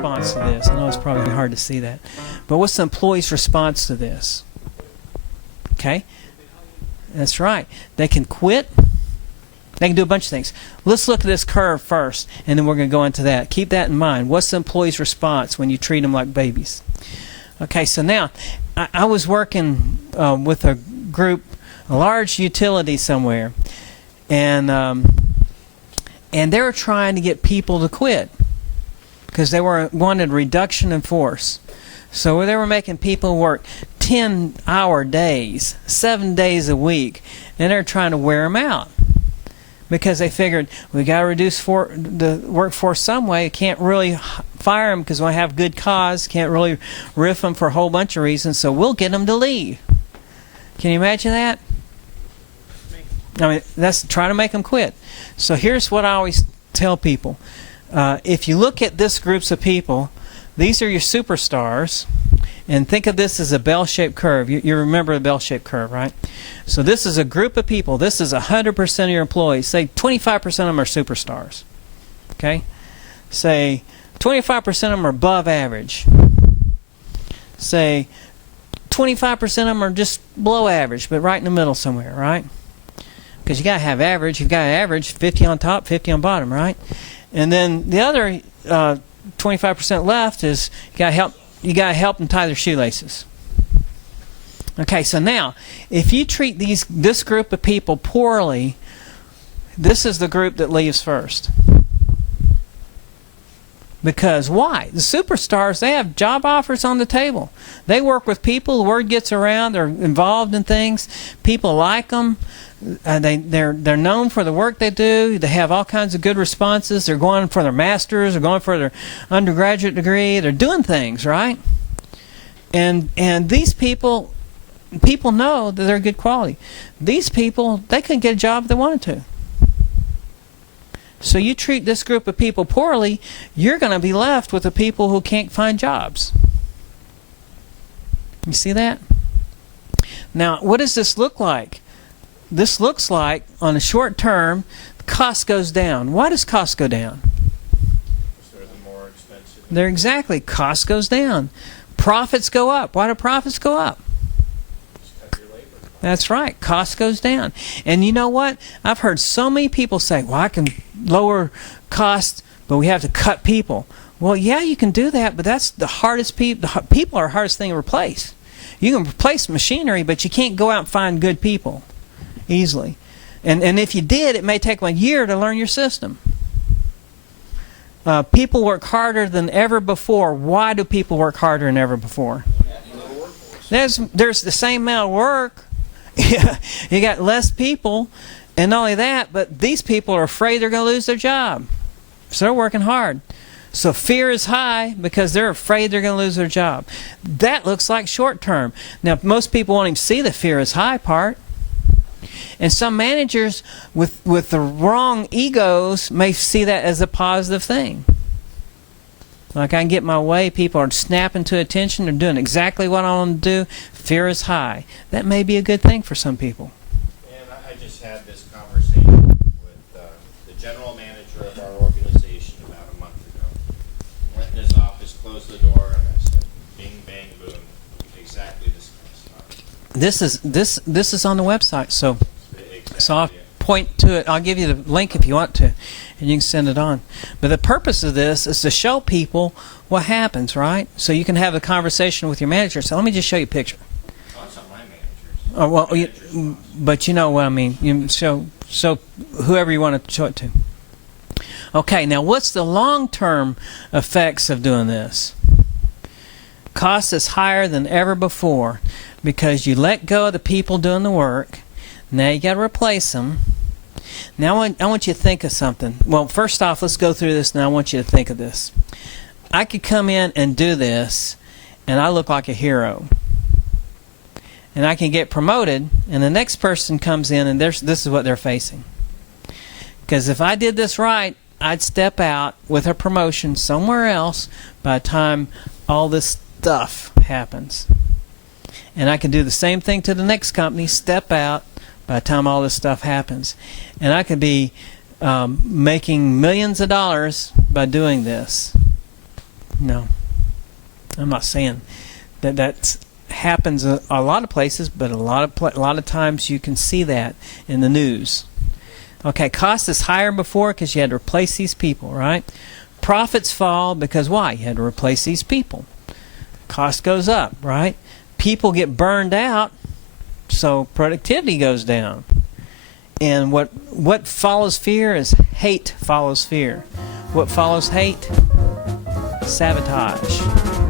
response to this? I know it's probably hard to see that. But what's the employee's response to this? Okay? That's right. They can quit. They can do a bunch of things. Let's look at this curve first, and then we're going to go into that. Keep that in mind. What's the employee's response when you treat them like babies? Okay, so now, I was working with a group, a large utility somewhere, and they were trying to get people to quit because they wanted reduction in force. So they were making people work 10-hour days, 7 days a week, and they're trying to wear them out because they figured we got to reduce the workforce some way. Can't really fire them because we have good cause. Can't really riff them for a whole bunch of reasons. So we'll get them to leave. Can you imagine that? I mean, that's trying to make them quit. So here's what I always tell people. If you look at this groups of people, these are your superstars. And think of this as a bell-shaped curve. You remember a bell-shaped curve, right? So this is a group of people. This is 100% of your employees. Say 25% of them are superstars. Okay? Say 25% of them are above average. Say 25% of them are just below average, but right in the middle somewhere, right? Because you got to have average. You've got to average 50 on top, 50 on bottom, right? And then the other 25% left is you got to help them tie their shoelaces. Okay, so now if you treat this group of people poorly, this is the group that leaves first. Because why? The superstars, they have job offers on the table. They work with people. The word gets around. They're involved in things. People like them. They're known for the work they do. They have all kinds of good responses. They're going for their masters. They're going for their undergraduate degree. They're doing things, right? And these people know that they're good quality. These people, they couldn't get a job if they wanted to. So you treat this group of people poorly, you're going to be left with the people who can't find jobs. You see that? Now, what does this look like? This looks like, on a short term, cost goes down. Why does cost go down? Because they're the more expensive. They're exactly. Cost goes down. Profits go up. Why do profits go up? Just cut your labor. That's right. Cost goes down. And you know what? I've heard so many people say, well, I can lower cost, but we have to cut people. Well, yeah, you can do that, but that's the hardest people. People are the hardest thing to replace. You can replace machinery, but you can't go out and find good people easily. And if you did, it may take 1 year to learn your system. People work harder than ever before. Why do people work harder than ever before? There's the same amount of work. You got less people, and not only that, but these people are afraid they're going to lose their job. So they're working hard. So fear is high because they're afraid they're going to lose their job. That looks like short term. Now, most people won't even see the fear is high part. And some managers with the wrong egos may see that as a positive thing. Like, I can get my way, people are snapping to attention, they're doing exactly what I want to do, fear is high. That may be a good thing for some people. And I just had this conversation with the general manager of our organization about a month ago. Went in his office, closed the door, and I said, bing, bang, boom, exactly this kind of stuff. This is on the website, so Exactly. So I'll point to it. I'll give you the link if you want to, and you can send it on. But the purpose of this is to show people what happens, right? So you can have a conversation with your manager. So let me just show you a picture. Oh, that's not my managers. Oh, well, Managers. but you know what I mean. You show whoever you want to show it to. Okay, now what's the long-term effects of doing this? Cost is higher than ever before because you let go of the people doing the work. Now you got to replace them. Now I want you to think of something. Well, first off, let's go through this, and I want you to think of this. I could come in and do this, and I look like a hero. And I can get promoted, and the next person comes in, and this is what they're facing. Because if I did this right, I'd step out with a promotion somewhere else by the time all this stuff happens. And I can do the same thing to the next company, step out by the time all this stuff happens. And I could be making millions of dollars by doing this. No, I'm not saying that happens a lot of places, but a lot of times you can see that in the news. Okay, cost is higher before because you had to replace these people, right? Profits fall because why? You had to replace these people. Cost goes up, right? People get burned out, so productivity goes down. And what follows fear is hate follows fear. What follows hate? Sabotage.